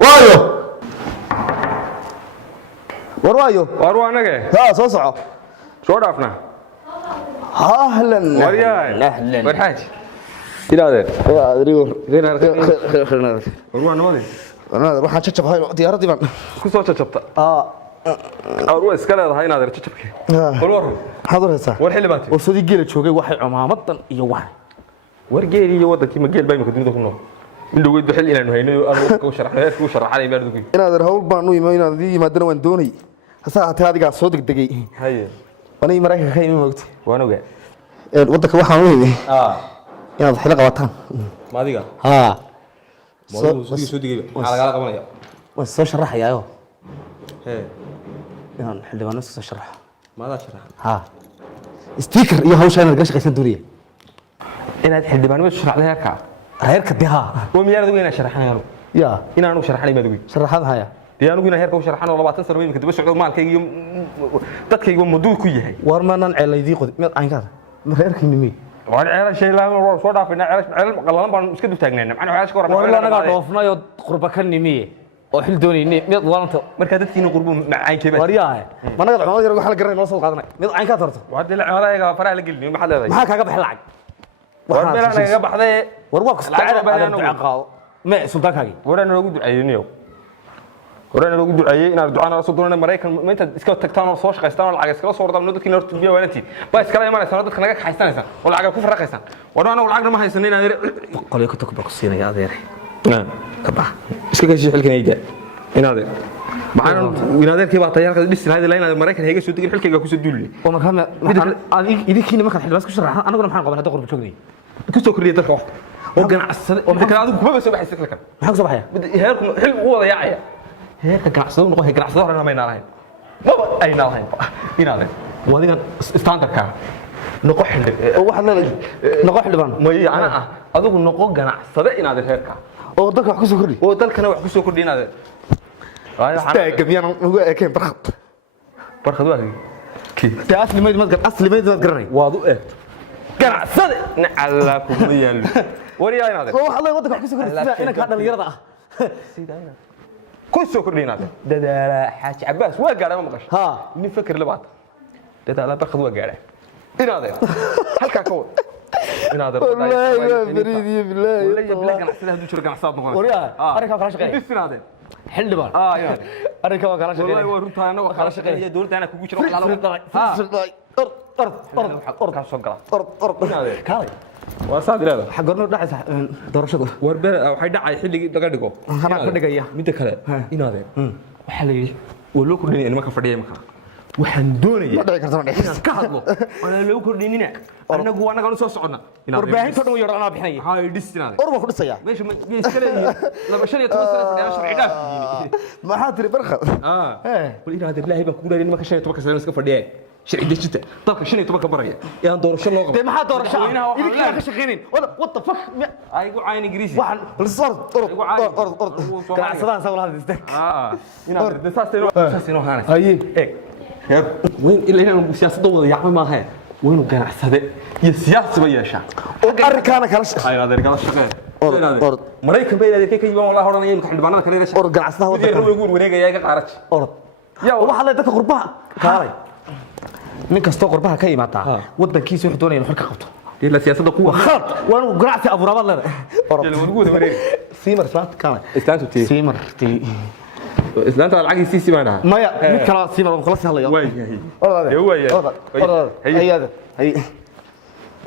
وايو ورايو واروانا ها سو سعو شو رافنا اهلا وريان اهلا فرحاج الى هذا يا ادري زين خير واروانا مودي انا waxaan jajab hay diyaaradii baan ku soo jajabta arwa iska leedahay inaad jajabkii war hadalaysa war xilli baad oo sidii geel joogay waxay cumaamadan iyo wax war geel iyo wadankii ma geel bay imka dunida ku nool in dhaweyd xil inaanu hayno aanu ku sharaxay ku sharaxay baadku inaad hawl baan u imaa inaad ii maadana waan doonay hasa hata adiga soo degdegay haye wanay maraykanka ka imaa waqti waan ogaa wadanka waxaan u imay inaad xil qabataan ma adiga soo digay waxa laga qabanaya waan soo sharaxayaa inaan xildhibaano soo sharaxo maada sharax sticker iyo hawsha inaad ka shaqeysan doonaya inaad xildhibaano sharaxday heerka diha oo miyaad ugu inaan sharaxanayo ya inaanu sharaxanay baad ugu sharaxad haya diyaanu ina heerka u sharaxano 20 sano weyn kadib socdo maalkayga iyo dadkayga muddo ku yahay war ma nan ceelaydii qod mid aan ka ma heerkii nimi waan ceelay shay la soo dhaafina ceelal qalalan baan iska dul taagnaa macna waxa ka war la naga dhoofnayo qurba ka nimi oo xil doonayni mid walanta marka dadkiina qurbu macaankay war yahay ma naga cumad yar waxa la garanay loo soo qaadanay mid aan ka tarto waa dil cumadaayga faraha la gelin maxaa leedahay maxaa kaaga baxay lacag war meel naga baxday war waa ku staacada aan qaado ma sultaankaagi warana lagu duceeyay warana lagu duceeyay inaad ducana soo doonay Mareykan ma inta iska tagtaan oo soo shaqeystaan oo lacag iska soo wardaan dadkina horta biyo waanti ba iska imanaysan dadka naga xaystanaysan oo lacag ku faraqaysan warana lacagna ma haysan inaad qolay ku tag ku siinaya adeer ka bax iska gashi xilkan ayga inaad adeerkii baa tayarka dhis lahayd inaad Mareykan heega soo digin xilkayga ku soo duulay oo markaa idinkiina markaa xilbaas ku sharaxan anaguna maxaan qaban hadda qurbo joognay ku soo kordhiyay dadka wax oo ganacsade oo dadka adigu kuma soo baxaysa kalkan maxaa soo baxaya heerku xil u wada yaacaya heerka ganacsado noqo ganacsado horena ma inaalahayn maba ay inaalahayn inaale wadigan standardka noqo xilib oo waxa leeyahay noqo xilibaan ma yaana adigu noqo ganacsade inaad heerka oo dadka wax ku soo kordhi oo dalkana wax ku soo kordhi inaad استاجميان ugu eekeen barqad waa ki asli meed mad garanay waad u eegto ganacsade nacala ku yaalo wariyaa inaad waxa la wadanka wax ku soo kordhi ina ka dhalinyarada ah sidayna ku soo kordhinaa dadaala xaaji Abbas waa gaaray ma maqashay nin fikir labaad dadaala barqad waa gaaray inaad halka ka wad inaad wallahi bariidi billahi wallahi ganacsade haduu jiro ganacsade noqon wariyaa arka kala shaqeey bisnaade xildhibaan yani arrinka waa kala shaqeeyay wallahi waa runtaa anaga kala shaqeeyay dawladda ana kugu jiro orod ka soo gala kaalay waa saadilada xagorno dhacaysa doorashada war beer waxay dhacay xilligii daga dhigo hana ka dhigaya mid kale inaadeen waxa la yiri oo loo kordhinay nimanka fadhiyay marka waxaan doonayaa dhici kartaa inaan ka hadlo aan loo kordhinina anagu anaga soo socona warbaahinta dhan yar anaa bixinay hay dhisinaade orba ku dhisaya meesha ma iska leeyahay laba shan iyo 10 sano fadhiya sharci dhaaf maxaa tiri barqad wal inaad ilaahay baa ku guuleeyay nimanka 15 sano iska fadhiyay sharci dejinta dalka 15 ka baraya ee aan doorasho loo qabo maxaa doorasho idinka ka shaqeyneen what the fuck aygu caan ingiriisi waxaan orod ganacsadaan sawir hadda istak inaad saasino haana haye وين اللي هنا سياسة دولة يا عم ما هي وينو كان عسده يسياسة بيشة أركانه كلاش هاي هذا كلاش شقة أرد مريكا بين هذه كي يبغى والله هرنا يمكن عند بنانا كليش أرد عسده هو يقول وريجا يا قارش أرد يا والله حلا يدك غربها كاري من كستو غربها كي ماتا ودن كيس يحطوني الحركة قبته إلا سياسة قوة خط وأنا قرعت أبو رباب لا أرد الوجود مريك سيمر سمعت كان استانتو تي سيمر تي إسلام تاع العقل سيسي معنا ما يا متكلا سيمر وخلاص يلا وين هي هو هي هي هذا هي